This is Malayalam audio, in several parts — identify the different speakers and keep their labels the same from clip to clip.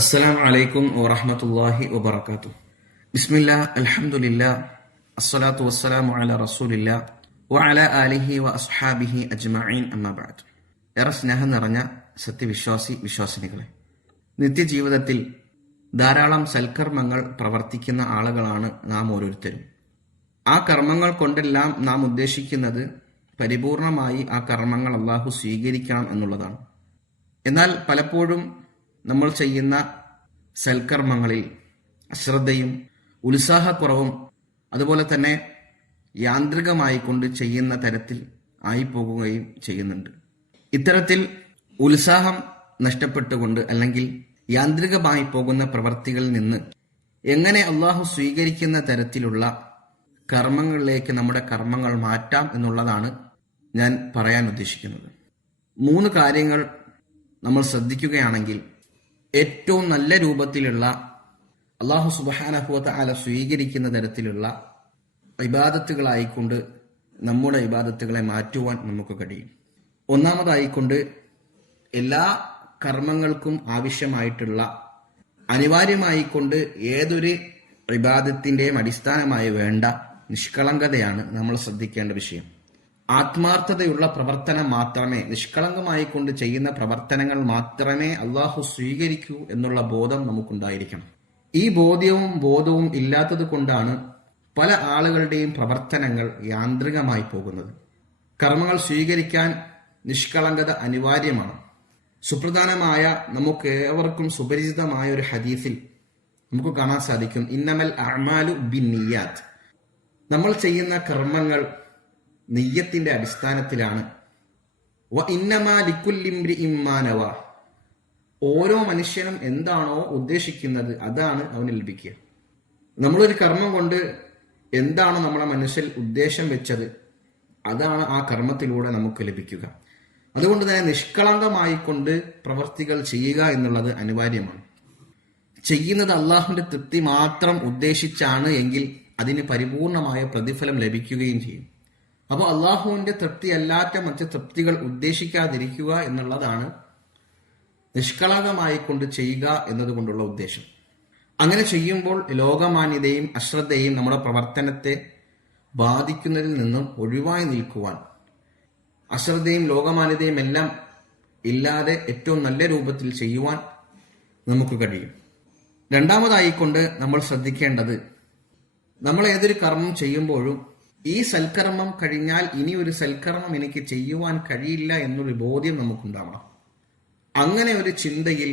Speaker 1: അസ്സലാം വലൈക്കും വറഹമത്തല്ലാഹി വബർക്കാത്തു ബിസ്മില്ല അൽഹമുല്ല അസ്സലാത്തു വസ്സലാമു അല റസൂലില്ല വഅല ആലിഹി വ അസ്ഹാബിഹി അജ്മഈൻ. അമ്മബാദ് ഏറെ സ്നേഹം നിറഞ്ഞ സത്യവിശ്വാസി നിത്യജീവിതത്തിൽ ധാരാളം സൽക്കർമ്മങ്ങൾ പ്രവർത്തിക്കുന്ന ആളുകളാണ് നാം ഓരോരുത്തരും. ആ കർമ്മങ്ങൾ കൊണ്ടെല്ലാം നാം ഉദ്ദേശിക്കുന്നത് പരിപൂർണമായി ആ കർമ്മങ്ങൾ അള്ളാഹു സ്വീകരിക്കണം എന്നുള്ളതാണ്. എന്നാൽ പലപ്പോഴും നമ്മൾ ചെയ്യുന്ന സൽക്കർമ്മങ്ങളിൽ അശ്രദ്ധയും ഉത്സാഹക്കുറവും അതുപോലെ തന്നെ യാന്ത്രികമായി കൊണ്ട് ചെയ്യുന്ന തരത്തിൽ ആയിപ്പോകുകയും ചെയ്യുന്നുണ്ട്. ഇത്തരത്തിൽ ഉത്സാഹം നഷ്ടപ്പെട്ടുകൊണ്ട് അല്ലെങ്കിൽ യാന്ത്രികമായി പോകുന്ന പ്രവർത്തികളിൽ നിന്ന് എങ്ങനെ അള്ളാഹു സ്വീകരിക്കുന്ന തരത്തിലുള്ള കർമ്മങ്ങളിലേക്ക് നമ്മുടെ കർമ്മങ്ങൾ മാറ്റാം എന്നുള്ളതാണ് ഞാൻ പറയാൻ ഉദ്ദേശിക്കുന്നത്. മൂന്ന് കാര്യങ്ങൾ നമ്മൾ ശ്രദ്ധിക്കുകയാണെങ്കിൽ ഏറ്റവും നല്ല രൂപത്തിലുള്ള അള്ളാഹു സുബാനഹുവത്ത അല സ്വീകരിക്കുന്ന തരത്തിലുള്ള ഇബാദത്തുകളായിക്കൊണ്ട് നമ്മുടെ ഇബാദത്തുകളെ മാറ്റുവാൻ നമുക്ക് കഴിയും. ഒന്നാമതായിക്കൊണ്ട് എല്ലാ കർമ്മങ്ങൾക്കും ആവശ്യമായിട്ടുള്ള അനിവാര്യമായിക്കൊണ്ട് ഏതൊരു ഇബാദത്തിന്റെയും അടിസ്ഥാനമായി വേണ്ട നിഷ്കളങ്കതയാണ് നമ്മൾ ശ്രദ്ധിക്കേണ്ട വിഷയം. ആത്മാർത്ഥതയുള്ള പ്രവർത്തനം മാത്രമേ നിഷ്കളങ്കമായി കൊണ്ട് ചെയ്യുന്ന പ്രവർത്തനങ്ങൾ മാത്രമേ അള്ളാഹു സ്വീകരിക്കൂ എന്നുള്ള ബോധം നമുക്കുണ്ടായിരിക്കണം. ഈ ബോധ്യവും ബോധവും ഇല്ലാത്തത് കൊണ്ടാണ് പല ആളുകളുടെയും പ്രവർത്തനങ്ങൾ യാന്ത്രികമായി പോകുന്നത്. കർമ്മങ്ങൾ സ്വീകരിക്കാൻ നിഷ്കളങ്കത അനിവാര്യമാണ്. സുപ്രധാനമായ നമുക്ക് ഏവർക്കും സുപരിചിതമായ ഒരു ഹദീസിൽ നമുക്ക് കാണാൻ സാധിക്കും. ഇന്നമൽ അമാലു ബിൻ നമ്മൾ ചെയ്യുന്ന കർമ്മങ്ങൾ നെയ്യത്തിന്റെ അടിസ്ഥാനത്തിലാണ്. ഓരോ മനുഷ്യനും എന്താണോ ഉദ്ദേശിക്കുന്നത് അതാണ് അവന് ലഭിക്കുക. നമ്മളൊരു കർമ്മം കൊണ്ട് എന്താണോ നമ്മുടെ മനസ്സിൽ ഉദ്ദേശം വെച്ചത് അതാണ് ആ കർമ്മത്തിലൂടെ നമുക്ക് ലഭിക്കുക. അതുകൊണ്ട് തന്നെ നിഷ്കളങ്കമായി കൊണ്ട് പ്രവർത്തികൾ ചെയ്യുക എന്നുള്ളത് അനിവാര്യമാണ്. ചെയ്യുന്നത് അള്ളാഹുവിന്റെ തൃപ്തി മാത്രം ഉദ്ദേശിച്ചാണ് എങ്കിൽ അതിന് പരിപൂർണമായ പ്രതിഫലം ലഭിക്കുകയും ചെയ്യും. അപ്പോൾ അള്ളാഹുവിന്റെ തൃപ്തി അല്ലാത്ത മറ്റ് തൃപ്തികൾ ഉദ്ദേശിക്കാതിരിക്കുക എന്നുള്ളതാണ് നിഷ്കളങ്കമായി കൊണ്ട് ചെയ്യുക എന്നതുകൊണ്ടുള്ള ഉദ്ദേശം. അങ്ങനെ ചെയ്യുമ്പോൾ ലോകമാന്യതയും അശ്രദ്ധയും നമ്മുടെ പ്രവർത്തനത്തെ ബാധിക്കുന്നതിൽ നിന്നും ഒഴിവായി നിൽക്കുവാൻ അശ്രദ്ധയും ലോകമാന്യതയും എല്ലാം ഇല്ലാതെ ഏറ്റവും നല്ല രൂപത്തിൽ ചെയ്യുവാൻ നമുക്ക് കഴിയും. രണ്ടാമതായിക്കൊണ്ട് നമ്മൾ ശ്രദ്ധിക്കേണ്ടത് നമ്മൾ ഏതൊരു കർമ്മം ചെയ്യുമ്പോഴും ഈ സൽക്കർമ്മം കഴിഞ്ഞാൽ ഇനി ഒരു സൽക്കർമ്മം എനിക്ക് ചെയ്യുവാൻ കഴിയില്ല എന്നൊരു ബോധ്യം നമുക്കുണ്ടാവണം. അങ്ങനെ ഒരു ചിന്തയിൽ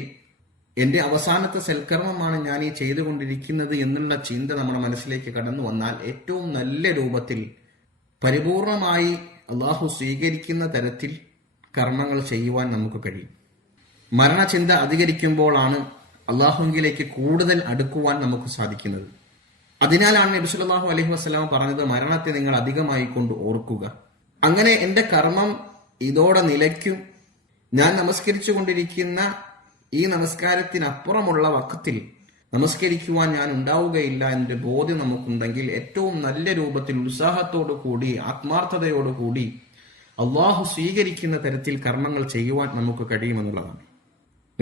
Speaker 1: എന്റെ അവസാനത്തെ സൽക്കർമ്മമാണ് ഞാൻ ഈ ചെയ്തുകൊണ്ടിരിക്കുന്നത് എന്നുള്ള ചിന്ത നമ്മുടെ മനസ്സിലേക്ക് കടന്നു വന്നാൽ ഏറ്റവും നല്ല രൂപത്തിൽ പരിപൂർണമായി അള്ളാഹു സ്വീകരിക്കുന്ന തരത്തിൽ കർമ്മങ്ങൾ ചെയ്യുവാൻ നമുക്ക് കഴിയും. മരണചിന്ത അധികരിക്കുമ്പോഴാണ് അള്ളാഹുങ്കിലേക്ക് കൂടുതൽ അടുക്കുവാൻ നമുക്ക് സാധിക്കുന്നത്. അതിനാലാണ് നബി സല്ലല്ലാഹു അലൈഹി വസല്ലം പറഞ്ഞത് മരണത്തെ നിങ്ങൾ അധികമായി കൊണ്ട് ഓർക്കുക. അങ്ങനെ എന്റെ കർമ്മം ഇതോടെ നിലയ്ക്കും. ഞാൻ നമസ്കരിച്ചു കൊണ്ടിരിക്കുന്ന ഈ നമസ്കാരത്തിനപ്പുറമുള്ള വക്കത്തിൽ നമസ്കരിക്കുവാൻ ഞാൻ ഉണ്ടാവുകയില്ല എന്നൊരു ബോധ്യം നമുക്കുണ്ടെങ്കിൽ ഏറ്റവും നല്ല രൂപത്തിൽ ഉത്സാഹത്തോടു കൂടി ആത്മാർത്ഥതയോടു കൂടി അള്ളാഹു സ്വീകരിക്കുന്ന തരത്തിൽ കർമ്മങ്ങൾ ചെയ്യുവാൻ നമുക്ക് കഴിയുമെന്നുള്ളതാണ്.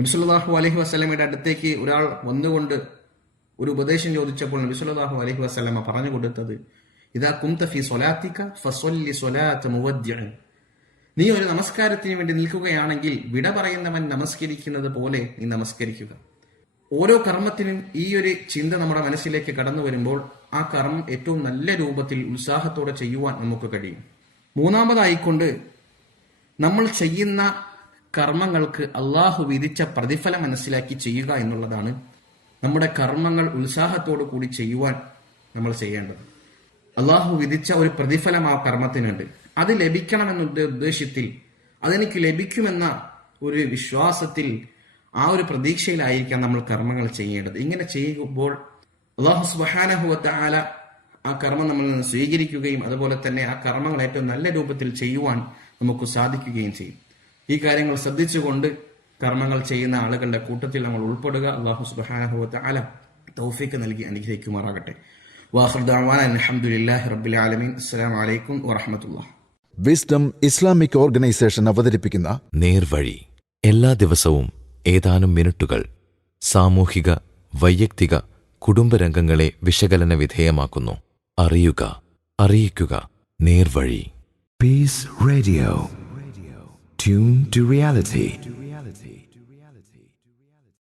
Speaker 1: നബിസുല്ലാഹു അലഹി വസ്ലമയുടെ അടുത്തേക്ക് ഒരാൾ വന്നുകൊണ്ട് ഒരു ഉപദേശം ചോദിച്ചപ്പോൾ നബി സല്ലല്ലാഹു അലൈഹി വസല്ലമ പറഞ്ഞു കൊടുത്തത് ഇതാ കുംതഫി സൊലാത്തിക്ക ഫസ്വല്ലി സൊലാത്ത് മുവദ്യൻ നീ ഒരു നമസ്കാരത്തിന് വേണ്ടി നിൽക്കുകയാണെങ്കിൽ വിട പറയുന്നവൻ നമസ്കരിക്കുന്നത് പോലെ നീ നമസ്കരിക്കുക. ഓരോ കർമ്മത്തിനും ഈ ഒരു ചിന്ത നമ്മുടെ മനസ്സിലേക്ക് കടന്നു വരുമ്പോൾ ആ കർമ്മം ഏറ്റവും നല്ല രൂപത്തിൽ ഉത്സാഹത്തോടെ ചെയ്യുവാൻ നമുക്ക് കഴിയും. മൂന്നാമതായിക്കൊണ്ട് നമ്മൾ ചെയ്യുന്ന കർമ്മങ്ങൾക്ക് അള്ളാഹു വിധിച്ച പ്രതിഫലം മനസ്സിലാക്കി ചെയ്യുക എന്നുള്ളതാണ് നമ്മുടെ കർമ്മങ്ങൾ ഉത്സാഹത്തോടു കൂടി ചെയ്യുവാൻ നമ്മൾ ചെയ്യേണ്ടത്. അള്ളാഹു വിധിച്ച ഒരു പ്രതിഫലം ആ കർമ്മത്തിനുണ്ട്. അത് ലഭിക്കണമെന്ന ഉദ്ദേശത്തിൽ അതെനിക്ക് ലഭിക്കുമെന്ന ഒരു വിശ്വാസത്തിൽ ആ ഒരു പ്രതീക്ഷയിലായിരിക്കാം നമ്മൾ കർമ്മങ്ങൾ ചെയ്യേണ്ടത്. ഇങ്ങനെ ചെയ്യുമ്പോൾ അള്ളാഹു സുബാനഹുവത്ത ആല ആ കർമ്മം നമ്മൾ സ്വീകരിക്കുകയും അതുപോലെ തന്നെ ആ കർമ്മങ്ങൾ ഏറ്റവും നല്ല രൂപത്തിൽ ചെയ്യുവാൻ നമുക്ക് സാധിക്കുകയും ചെയ്യും. ഈ കാര്യങ്ങൾ ശ്രദ്ധിച്ചുകൊണ്ട് കർമ്മങ്ങൾ ചെയ്യുന്ന ആളുകളുടെ കൂട്ടത്തിൽ നമ്മൾ ഉൾപ്പെടുക. അള്ളാഹു സുബാനഹുവത്ത അല തൗഫീക്ക് നൽകി അനുഗ്രഹിക്കുമാറാകട്ടെ. അലഹമുല്ലാഹി റബ്ബിൽ ആലമീൻ. അസ്സാം വലൈക്കും വറഹമത്തുള്ള
Speaker 2: വിസ്ഡം ഇസ്ലാമിക് ഓർഗനൈസേഷൻ അവതരിപ്പിക്കുന്ന
Speaker 3: നേർവഴി. എല്ലാ ദിവസവും ഏതാനും മിനിറ്റുകൾ സാമൂഹിക വൈയക്തിക കുടുംബരംഗങ്ങളെ വിശകലന വിധേയമാക്കുന്നു. അറിയുക അറിയിക്കുക. നേർവഴി.
Speaker 4: Peace radio tune to to reality.